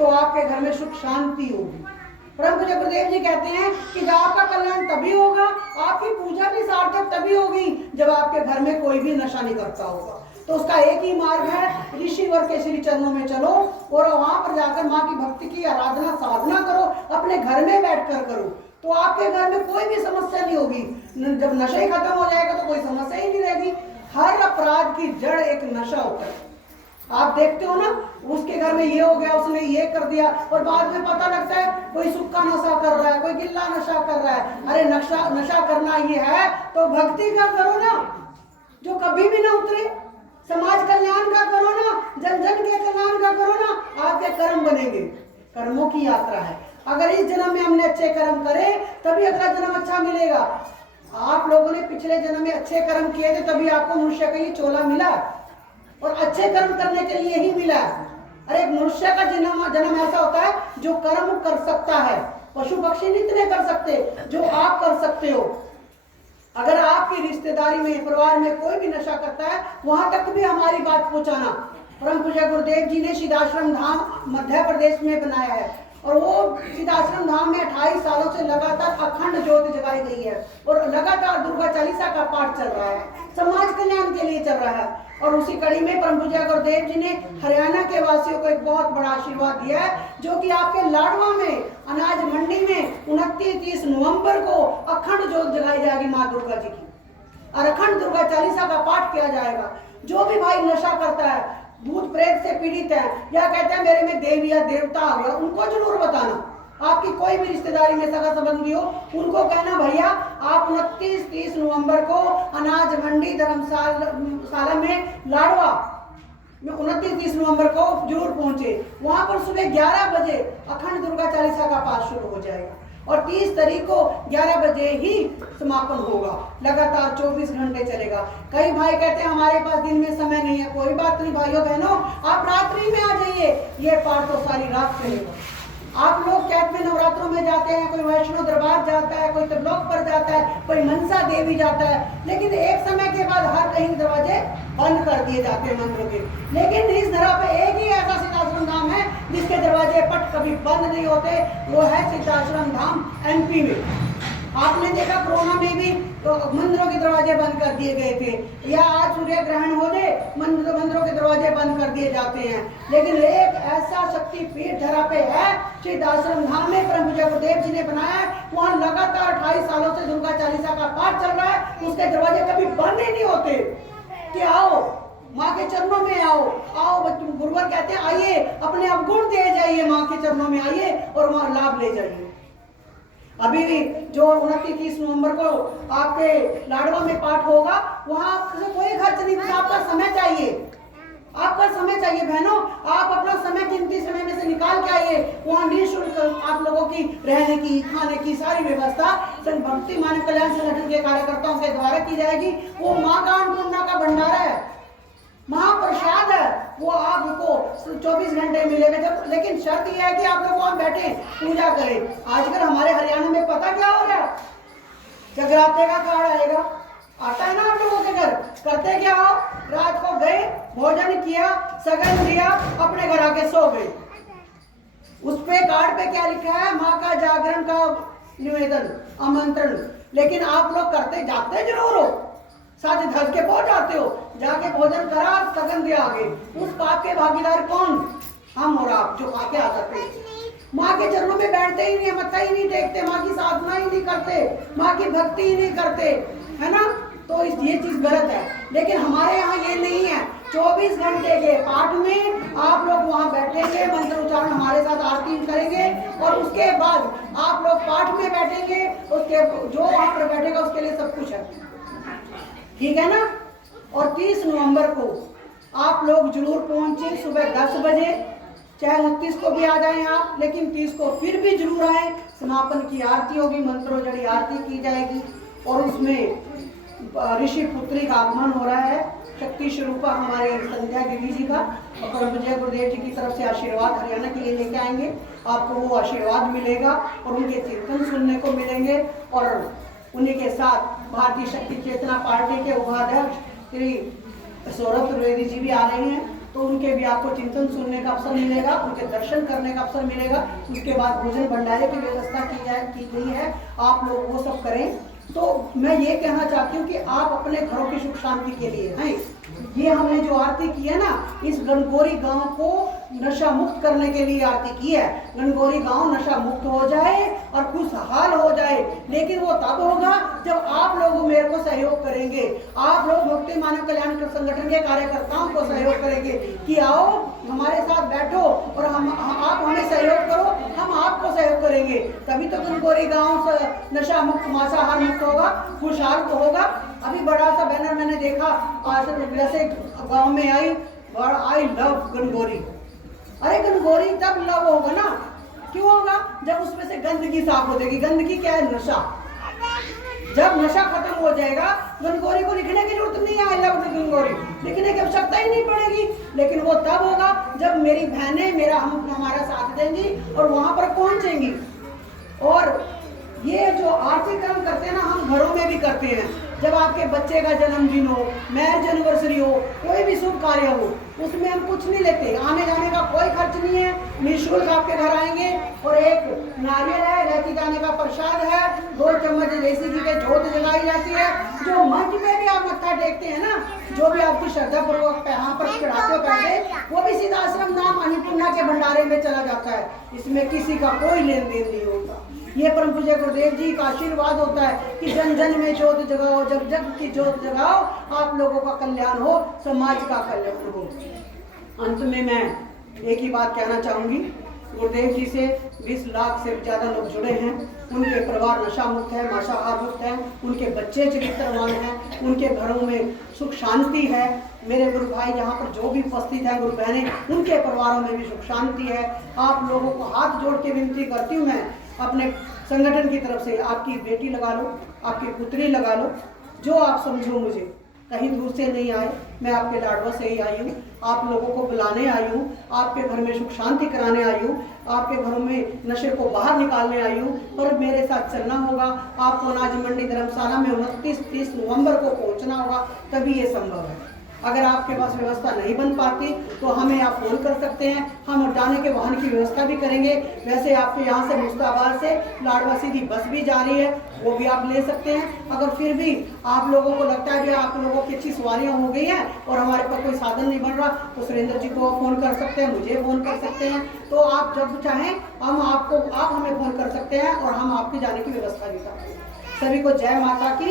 तो आपके घर में सुख शांति होगी। परम पूज्य गुरुदेव जी कहते हैं कि जब आपका कल्याण तभी होगा, आपकी पूजा भी सार्थक तभी होगी जब आपके घर में कोई भी नशा नहीं करता होगा। तो उसका एक ही मार्ग है, ऋषिवर के श्री चरणों में चलो और वहां पर जाकर माँ की भक्ति की आराधना साधना करो, अपने घर में बैठकर करो, तो आपके घर में कोई भी समस्या नहीं होगी। जब नशा ही खत्म हो जाएगा तो कोई समस्या ही नहीं रहेगी। हर अपराध की जड़ एक नशा होता है। आप देखते हो ना, उसके घर में ये हो गया, उसने ये कर दिया, और बाद में पता लगता है कोई सुक्का नशा कर रहा है, कोई गिल्ला नशा कर रहा है। अरे नशा करना ये है तो भक्ति का करो ना, जो कभी भी ना उतरे। समाज कल्याण का करो ना, जन जन के कल्याण का करो ना, आपके कर्म बनेंगे। कर्मों की यात्रा है। अगर इस जन्म में हमने अच्छे कर्म करे तभी अगला जन्म अच्छा मिलेगा। आप लोगों ने पिछले जन्म में अच्छे कर्म किए थे तभी आपको मनुष्य का ये चोला मिला, और अच्छे कर्म करने के लिए ही मिला। अरे एक मनुष्य का जन्म ऐसा होता है जो कर्म कर सकता है। पशु पक्षी नहीं इतने कर सकते जो आप कर सकते हो। अगर आपकी रिश्तेदारी में, परिवार में कोई भी नशा करता है, वहां तक भी हमारी बात पहुंचाना। परम पूज्य गुरुदेव जी ने सिद्धाश्रम धाम मध्य प्रदेश में बनाया है, और वो सिद्धाश्रम धाम में 28 सालों से लगातार अखंड ज्योत जगाई गई है, और लगातार दुर्गा चालीसा का पाठ चल रहा है, समाज कल्याण के लिए चल रहा है। और उसी कड़ी में परम पूज्य गुरुदेव जी ने हरियाणा के वासियों को एक बहुत बड़ा आशीर्वाद दिया है, जो कि आपके लाडवा में अनाज मंडी में 29-30 नवंबर को अखंड ज्योत जगाई जाएगी माँ दुर्गा जी की, और अखंड दुर्गा चालीसा का पाठ किया जाएगा। जो भी भाई नशा करता है, भूत प्रेत से पीड़ित है, या कहते हैं मेरे में देव या देवता आ गया, उनको जरूर बताना। आपकी कोई भी रिश्तेदारी में सगा संबंधी हो, उनको कहना भैया आप 29-30 नवंबर को अनाज मंडी धर्मशाला में लाडवा में 29-30 नवंबर को जरूर पहुंचे। वहां पर सुबह 11 बजे अखंड दुर्गा चालीसा का पाठ शुरू हो जाएगा, और 30 तारीख को 11 बजे ही समापन होगा। लगातार 24 घंटे चलेगा। कई भाई कहते हैं हमारे पास दिन में समय नहीं है। कोई बात नहीं भाइयों बहनों, आप रात्रि में आ जाइए, ये पाठ तो सारी रात चलेगा। आप लोग कहते हैं नवरात्रों में जाते हैं, कोई वैष्णो दरबार जाता है, कोई त्रिलोक पर जाता है, कोई मनसा देवी जाता है, लेकिन एक समय के बाद हर कहीं दरवाजे बंद कर दिए जाते हैं मंदिरों के। लेकिन इस धरा पे एक ही ऐसा सिद्धाश्रम धाम है जिसके दरवाजे पट कभी बंद नहीं होते, वो है सिद्धाश्रम धाम MP में। आपने देखा कोरोना में भी तो मंदिरों के दरवाजे बंद कर दिए गए थे, या आज सूर्य ग्रहण हो जाए मंदिरों के दरवाजे बंद कर दिए जाते हैं। लेकिन एक ऐसा शक्ति पीठ धरा पे है सिद्धाश्रम धाम में, परम पूज्य गुरुदेव जी ने बनाया है। वहाँ लगातार 28 सालों से दुर्गा चालीसा का पाठ चल रहा है, उसके दरवाजे कभी बंद ही नहीं होते। कि आओ माँ के चरणों में आओ गुरुवर कहते हैं आइए, अपने अवगुण दे जाइए, माँ के चरणों में आइए और वहाँ लाभ ले जाइए। अभी जो 29-30 नवंबर को आपके लाडवा में पाठ होगा, वहां कोई खर्च नहीं, आपका समय चाहिए, आपका समय चाहिए बहनों। आप अपना समय, कीमती समय में से निकाल के आइए। वहाँ निःशुल्क आप लोगों की रहने की, खाने की सारी व्यवस्था भक्ति मानव कल्याण संगठन के कार्यकर्ताओं के द्वारा की जाएगी। वो माँ का अन्नपूर्णा का भंडारा है, महाप्रसाद है, वो आपको 24 घंटे मिलेगा। जब लेकिन शर्त यह है कि आप लोग वहां बैठे पूजा करें। आजकल हमारे हरियाणा में पता क्या हो रहा है, जगराते का कार्ड आएगा, आता है ना आप लोगों के घर, करते क्या हो, रात को गए, भोजन किया, सगन दिया, अपने घर आके सो गए। उस पे कार्ड पे क्या लिखा है, माँ का जागरण का निवेदन, आमंत्रण। लेकिन आप लोग करते जाते जरूर हो, साथ धस के पहुंच जाते हो, जाके भोजन करा, सगन दिया आगे। उस पाप के भागीदार कौन, हम और आप, जो खा के आ जाते हैं। माँ के चरणों में बैठते ही नहीं, मत्था ही नहीं टेकते, माँ की साधना ही नहीं करते, माँ की भक्ति ही नहीं करते, है ना। तो ये चीज गलत है। लेकिन हमारे यहाँ ये नहीं है। 24 घंटे के पाठ में आप लोग वहाँ बैठेंगे, मंत्र उच्चारण हमारे साथ आरती करेंगे, और उसके बाद आप लोग पाठ में बैठेंगे। उसके जो वहाँ पर बैठेगा उसके लिए सब कुछ है, ठीक है ना। और 30 नवंबर को आप लोग जरूर पहुंचे सुबह 10 बजे, चाहे 29 को भी आ जाएं आप, लेकिन 30 को फिर भी जरूर आए। समापन की आरती होगी, मंत्रोजड़ी आरती की जाएगी, और उसमें ऋषि पुत्री का आगमन हो रहा है, शक्ति स्वरूपा हमारे संध्या देवी जी का, और परम पूज्य गुरुदेव जी की तरफ से आशीर्वाद हरियाणा के लिए लेके आएंगे। आपको वो आशीर्वाद मिलेगा और उनके चिंतन सुनने को मिलेंगे। और उन्हीं के साथ भारतीय शक्ति चेतना पार्टी के उपाध्यक्ष श्री सौरभ त्रिवेदी जी भी आ रहे हैं। तो उनके भी आपको चिंतन सुनने का अवसर मिलेगा, उनके दर्शन करने का अवसर मिलेगा। उसके बाद भोजन भंडारे की व्यवस्था की गई है, आप लोग वो सब करें। तो मैं ये कहना चाहती हूँ कि आप अपने घरों की सुख शांति के लिए हैं, ये हमने जो आरती की है ना, इस गणगौरी गांव को नशा मुक्त करने के लिए आरती की है। गणगौरी गांव नशा मुक्त हो जाए और खुशहाल हो जाए, लेकिन वो तब होगा जब आप लोग मेरे को सहयोग करेंगे, आप लोग भक्ति मानव कल्याण संगठन के कार्यकर्ताओं को सहयोग करेंगे कि आओ हमारे साथ बैठो और आप हमें सहयोग करो, हम आपको सहयोग करेंगे, तभी तो गणगौरी गांव नशा मुक्त मांसाहार मुक्त होगा, खुशहाल तो होगा। अभी बड़ा सा बैनर मैंने देखा आज जैसे गांव में आई लव गणगौरी। अरे गणगौरी तब लव होगा ना, क्यों होगा? जब उसमें से गंदगी साफ हो जाएगी। गंदगी क्या है? नशा। जब नशा खत्म हो जाएगा, गणगौरी को लिखने की जरूरत नहीं है आई लव गणगौरी, लिखने की आवश्यकता ही नहीं पड़ेगी। लेकिन वो तब होगा जब मेरी बहनें हमारा साथ देंगी और वहां पर पहुंचेंगी। और ये जो आरती कर्म करते हैं ना, हम घरों में भी करते हैं। जब आपके बच्चे का जन्मदिन हो, मैरिज एनिवर्सरी हो, कोई भी शुभ कार्य हो, उसमें हम कुछ नहीं लेते, आने जाने का कोई खर्च नहीं है, निःशुल्क आपके घर आएंगे और एक नारियल है, रहती जाने का प्रसाद है, 2 चम्मच देसी घी के जोत जलाई जाती है। जो मंच पे भी आप मत्था टेकते हैं ना, जो भी आपकी श्रद्धा पूर्वक यहाँ पर चढ़ाते हो पैसे, वो भी सीधा आश्रम धाम अन्नपूर्णा के भंडारे में चला जाता है। इसमें किसी का कोई लेन देन नहीं होता। ये परम पूज्य गुरुदेव जी का आशीर्वाद होता है कि जन जन में ज्योत जगाओ, जग जग की ज्योत जगाओ, आप लोगों का कल्याण हो, समाज का कल्याण हो। अंत में मैं एक ही बात कहना चाहूंगी, गुरुदेव जी से 20 लाख से ज्यादा लोग जुड़े हैं, उनके परिवार नशा मुक्त है, मांसाहार मुक्त है, उनके बच्चे चरित्रवान हैं, उनके घरों में सुख शांति है। मेरे गुरु भाई यहाँ पर जो भी उपस्थित हैं, गुरु बहनें, उनके परिवारों में भी सुख शांति है। आप लोगों को हाथ जोड़ के विनती करती हूँ मैं अपने संगठन की तरफ से, आपकी बेटी लगा लो, आपकी पुत्री लगा लो, जो आप समझो, मुझे कहीं दूर से नहीं आए, मैं आपके लाडवा से ही आई हूँ, आप लोगों को बुलाने आई हूँ, आपके घर में सुख शांति कराने आई हूँ, आपके घरों में नशे को बाहर निकालने आई हूँ। पर मेरे साथ चलना होगा, आपको अनाज मंडी धर्मशाला में 29-30 नवंबर को पहुँचना होगा, तभी ये संभव है। अगर आपके पास व्यवस्था नहीं बन पाती तो हमें आप फोन कर सकते हैं, हम जाने के वाहन की व्यवस्था भी करेंगे। वैसे आपके यहाँ से मुस्ताबाद से लाडवा सीधी बस भी जा रही है, वो भी आप ले सकते हैं। अगर फिर भी आप लोगों को लगता है कि आप लोगों की अच्छी सवारियाँ हो गई हैं और हमारे पास कोई साधन नहीं बन रहा, तो सुरेंद्र जी को फ़ोन कर सकते हैं, मुझे फ़ोन कर सकते हैं। तो आप जब चाहें आप हमें फ़ोन कर सकते हैं और हम आपके जाने की व्यवस्था भी करते हैं। सभी को जय माता की।